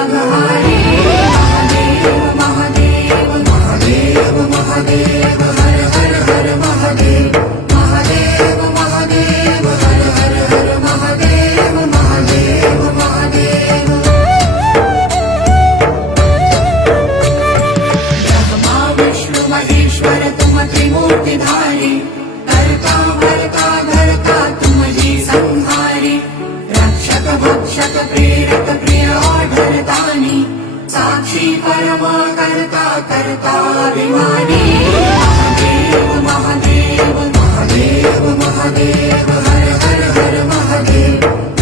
अघहारी महादेव महादेव महादेव महादेव हर हर हर महादेव महादेव महादेव हर हर हर महादेव महादेव महादेव ब्रह्मा विष्णु महेश्वर तुम त्रिमूर्तिधारी करता भरता धरता तुम ही संहारी रक्षक भक्षक प्रेरक प्रिय आढळतानी साक्षी परम करता करता अभिमानी महादेव महादेव महादेव महादेव हर हर हर महादेव